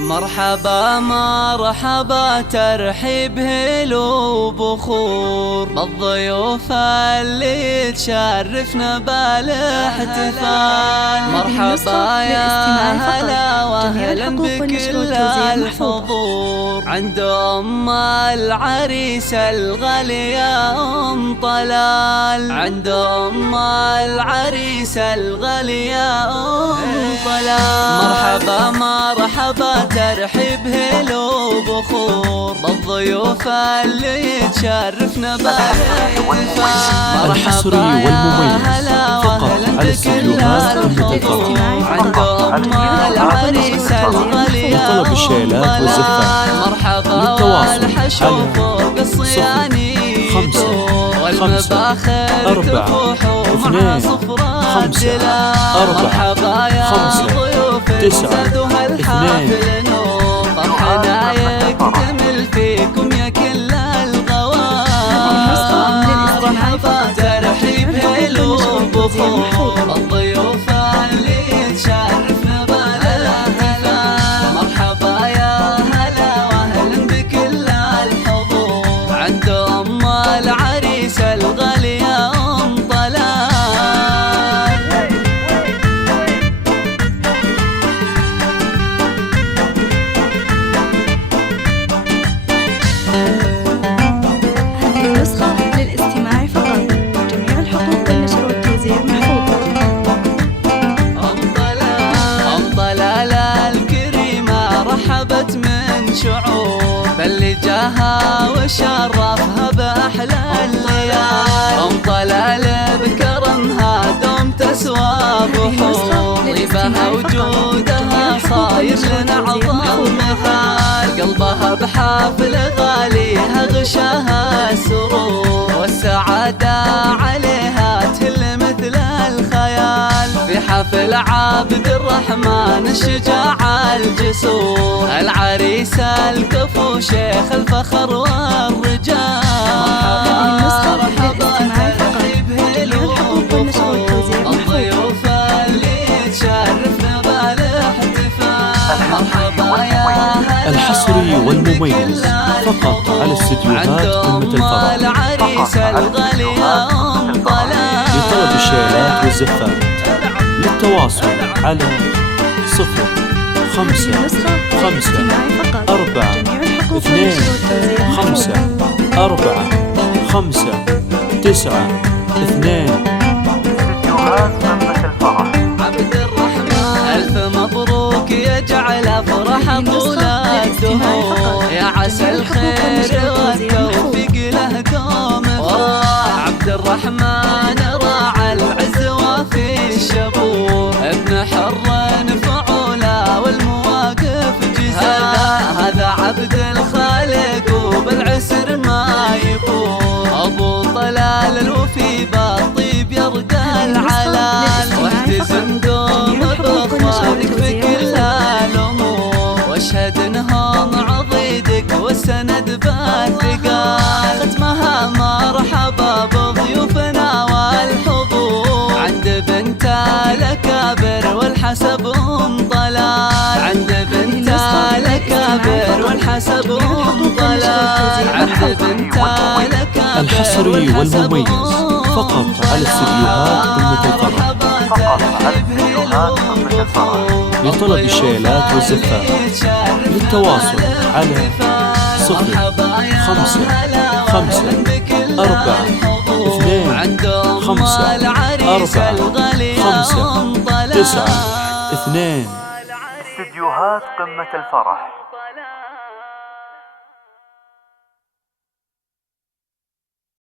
مرحبا مرحبا ترحيب هلو بخور بالضيوف اللي تشرفنا بالاحتفال. مرحبا يا هلا واهلا بكل الحضور عند ام العريس الغالية ام طلال، عند ام العريس الغالية ام طلال. مرحبا مرحبا ترحيب هلو بخور بالضيوف اللي تشرفنا بالاحتفال. الحصري والمميز فقط على استديوهات عند ام العريس الغالية لطلب الشيلات والزفات. مرحبا للتواصل فوق الصياني 5 والمباخر 4 2 5 4 5 9 2. فرحنا يكتمل فيكم يا كل الغوار. مرحبا ترحيب هلو بخور الضيوف اللي تشرفنا بالاحتفال. مرحبا يا هلا واهلا بكل الحضور عند ام العريس الغالية ام طلال. للاستماع فقط، جميع الحقوق والنشر والتوزيع محفوظة. أم طلال الكريمة رحبت من شعور باللي جاها وشرفها بأحلى الليالي. أم طلال بكرمها دوم تسوى بحور، طيبها وجودها صاير لنا عظم مثال. قلبها بحافل غاليها غشاها السرور، والسعادة عليها تهل مثل الخيال. في حفل عبد الرحمن الشجاع الجسور، العريس الكفو شيخ الفخر والرجال. مرحبا ترحيب هلو بخور الضيوف اللي تشرفنا بالاحتفال. مرحبا يا الحصري والمميز فقط على استديوهات قمة الفرح. العريس الغالية ام طلال. لطلب الشيلات والزفات. للتواصل على 0 5 5 4 2 5 4 5 9 2. استديوهات قمة الفرح. عبد الرحمن ألف مبروك يجعل أفرح طول الدهور، يا عسى الخير والتوفيق له دوم. عبد الرحمن راعى العز وفي الشبور، ابن حر فعولا والمواقف جزال. هذا عبد الخالق وبالعسر ما يقول، أبو طلال الوفي بالطيب يرقى العلال. واحتزم دوم باخوانك في كل الامور، واشهد انهم عضيدك والسند بالثقال. ختمها مرحبا بضيوفنا والحضور عند بنت الاكابر والحسب ام طلال. عند بنت الاكابر والحسب ام طلال. عند بنت الاكابر الحصري والمميز فقط على استديوهات قمة الفرح. لطلب الشيلات والزفات. للتواصل على 0 5 5 4 2 5 4 5 9 2. استديوهات قمة الفرح.